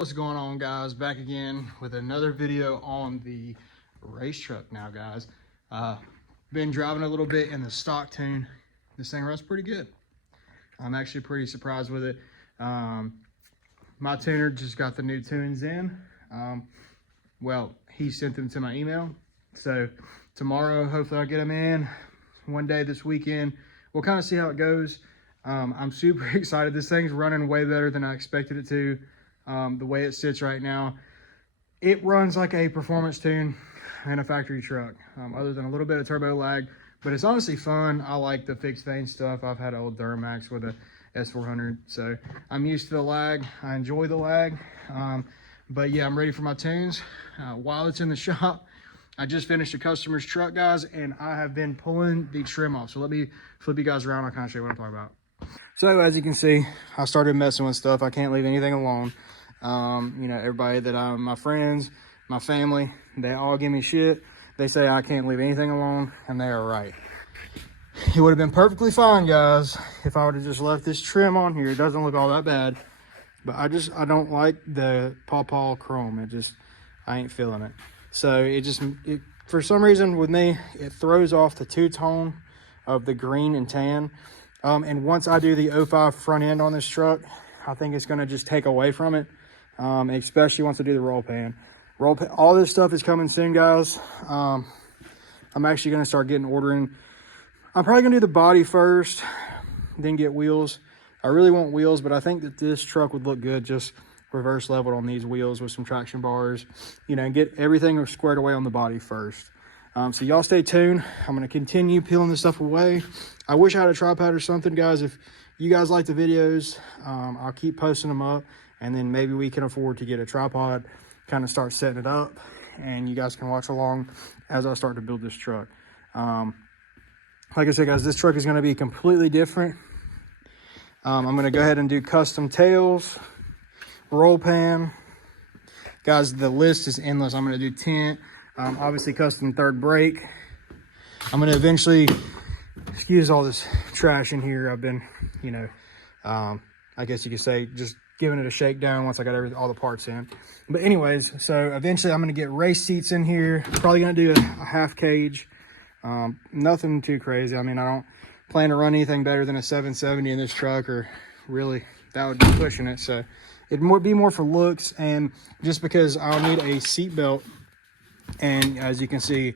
What's going on, guys? Back again with another video on the race truck now, guys. Been driving a little bit in the stock tune. This thing runs pretty good. I'm actually pretty surprised with it. My tuner just got the new tunes in. Well, he sent them to my email. So tomorrow, hopefully I'll get them in. One day this weekend, we'll kind of see how it goes. I'm super excited. This thing's running way better than I expected it to. The way it sits right now, it runs like a performance tune in a factory truck, other than a little bit of turbo lag, but it's honestly fun. I like the fixed vane stuff. I've had an old Duramax with a S400, so I'm used to the lag. I enjoy the lag. But yeah, I'm ready for my tunes. While it's in the shop, I just finished a customer's truck, guys, and I have been pulling the trim off. So let me flip you guys around. I'll kind of show you what I'm talking about. So as you can see, I started messing with stuff. I can't leave anything alone. You know, everybody that my friends, my family, they all give me shit. They say I can't leave anything alone, and they are right. It would have been perfectly fine, guys, if I would have just left this trim on here. It doesn't look all that bad, but I don't like the pawpaw chrome. I ain't feeling it. So it for some reason with me, it throws off the two-tone of the green and tan. And once I do the 05 front end on this truck, I think it's going to just take away from it, especially once I do the roll pan. All this stuff is coming soon, guys. I'm actually going to start ordering. I'm probably going to do the body first, then get wheels. I really want wheels, but I think that this truck would look good just reverse leveled on these wheels with some traction bars, you know, and get everything squared away on the body first. So y'all stay tuned. I'm going to continue peeling this stuff away. I wish I had a tripod or something, guys. If you guys like the videos, I'll keep posting them up, and then maybe we can afford to get a tripod, kind of start setting it up, and you guys can watch along as I start to build this truck. Like I said, guys, this truck is going to be completely different. I'm going to go ahead and do custom tails, roll pan. Guys, the list is endless. I'm going to do tent. Obviously custom third brake. I'm going to eventually, excuse all this trash in here. I've been, you know, I guess you could say just giving it a shakedown once I got all the parts in. But anyways, so eventually I'm going to get race seats in here. Probably going to do a half cage. Nothing too crazy. I mean, I don't plan to run anything better than a 770 in this truck, or really that would be pushing it. So it'd be more for looks, and just because I'll need a seat belt. And as you can see,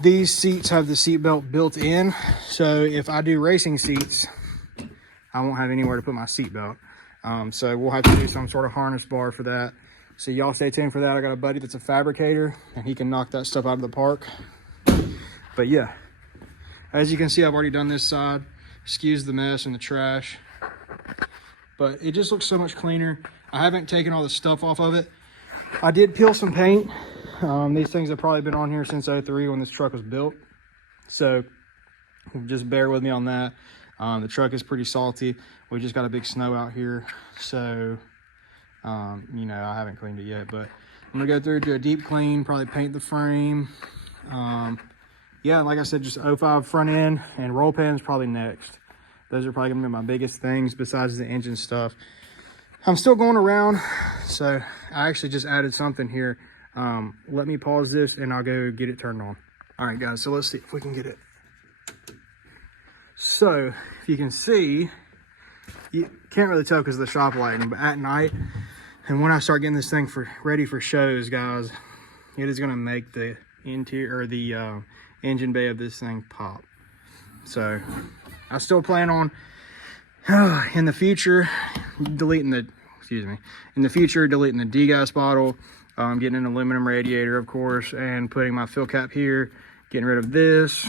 these seats have the seat belt built in. So if I do racing seats, I won't have anywhere to put my seat belt. So we'll have to do some sort of harness bar for that. So y'all stay tuned for that. I got a buddy that's a fabricator, and he can knock that stuff out of the park. But yeah, as you can see, I've already done this side. Excuse the mess and the trash, but it just looks so much cleaner. I haven't taken all the stuff off of it. I did peel some paint. These things have probably been on here since 03 when this truck was built. So just bear with me on that. The truck is pretty salty. We just got a big snow out here. So, you know, I haven't cleaned it yet, but I'm gonna go through, do a deep clean, probably paint the frame. Yeah, like I said, just 05 front end, and roll pans probably next. Those are probably gonna be my biggest things besides the engine stuff. I'm still going around. So I actually just added something here. Let me pause this and I'll go get it turned on. All right, guys, so let's see if we can get it. So if you can see, you can't really tell because of the shop lighting, but at night, and when I start getting this thing ready for shows, guys, it is going to make the interior, or the engine bay of this thing pop. So I still plan on in the future deleting the degas bottle, getting an aluminum radiator, of course, and putting my fill cap here, getting rid of this.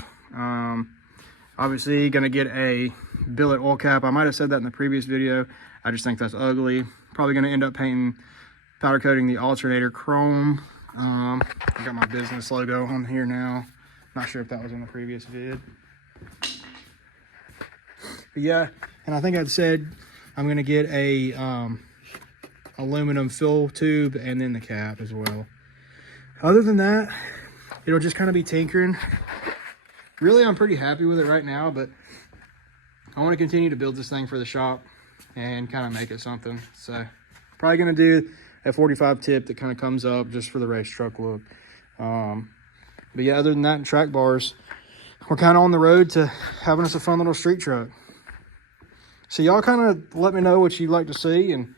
Obviously gonna get a billet oil cap. I might have said that in the previous video. I just think that's ugly. Probably gonna end up powder coating the alternator chrome. I got my business logo on here now. Not sure if that was in the previous vid. But yeah, and I think I'd said I'm gonna get a aluminum fill tube and then the cap as well. Other than that, it'll just kind of be tinkering. Really, I'm pretty happy with it right now, but I want to continue to build this thing for the shop and kind of make it something. So probably going to do a 45 tip that kind of comes up just for the race truck look. But yeah, other than that, and track bars, we're kind of on the road to having us a fun little street truck. So y'all kind of let me know what you'd like to see, and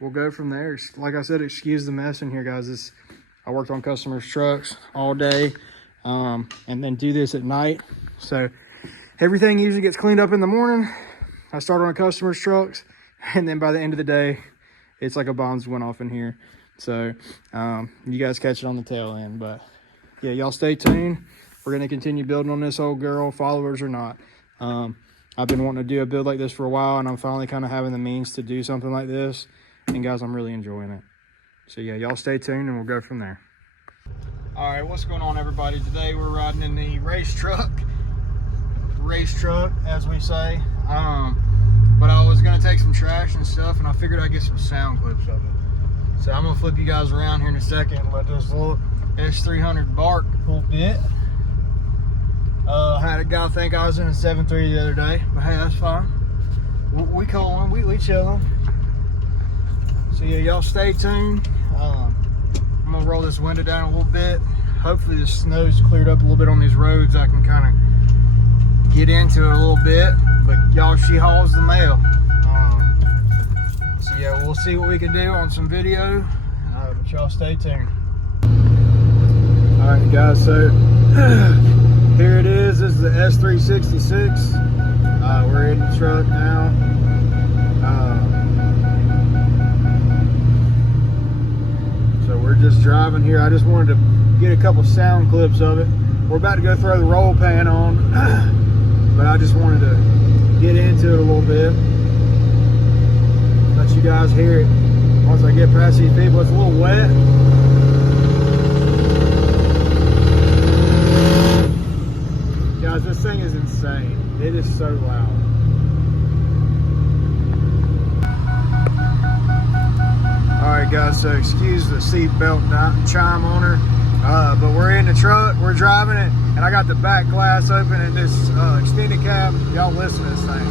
we'll go from there. Like I said, excuse the mess in here, guys. I worked on customers' trucks all day, and then do this at night. So everything usually gets cleaned up in the morning. I start on a customer's trucks, and then by the end of the day, it's like a bombs went off in here. So you guys catch it on the tail end. But yeah, y'all stay tuned. We're going to continue building on this old girl, followers or not. I've been wanting to do a build like this for a while, and I'm finally kind of having the means to do something like this. And guys, I'm really enjoying it. So yeah, y'all stay tuned and we'll go from there. All right, what's going on, everybody? Today we're riding in the race truck, as we say. But I was gonna take some trash and stuff, and I figured I'd get some sound clips of it. So I'm gonna flip you guys around here in a second and let this little S300 bark a little bit. Had a guy think I was in a 7.3 the other day, but hey, that's fine. We coolin', we chillin'. So yeah, y'all stay tuned. I'm gonna roll this window down a little bit. Hopefully the snow's cleared up a little bit on these roads. I can kind of get into it a little bit. But y'all, she hauls the mail. So yeah, we'll see what we can do on some video. But y'all stay tuned. All right, guys. So here it is. This is the S366. We're in the truck now. So we're just driving here. I just wanted to get a couple sound clips of it. We're about to go throw the roll pan on, but I just wanted to get into it a little bit. Let you guys hear it. Once I get past these people, it's a little wet. Guys, this thing is insane. It is so loud. Alright guys, so excuse the seatbelt chime on her, but we're in the truck, we're driving it, and I got the back glass open in this extended cab. Y'all listen to this thing.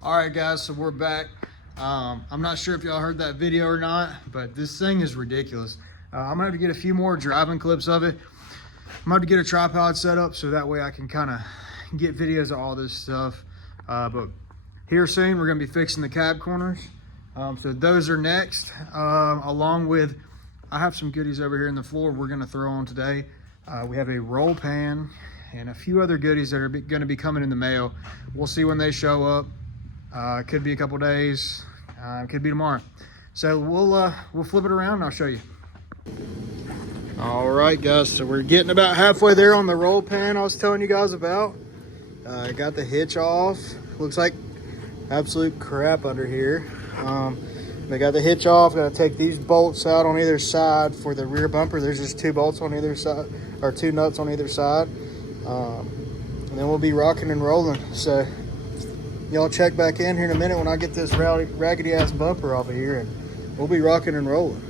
Alright guys, so we're back. I'm not sure if y'all heard that video or not, but this thing is ridiculous. I'm gonna have to get a few more driving clips of it. I'm going to get a tripod set up so that way I can kind of get videos of all this stuff. But here soon, we're going to be fixing the cab corners. So those are next, along with, I have some goodies over here in the floor we're going to throw on today. We have a roll pan and a few other goodies that are going to be coming in the mail. We'll see when they show up. It could be a couple days. It could be tomorrow. So we'll flip it around and I'll show you. All right, guys, so we're getting about halfway there on the roll pan I was telling you guys about. Got the hitch off. Looks like absolute crap under here. They got the hitch off. Got to take these bolts out on either side for the rear bumper. There's just 2 bolts on either side, or 2 nuts on either side. And then we'll be rocking and rolling. So y'all check back in here in a minute when I get this raggedy ass bumper off of here, and we'll be rocking and rolling.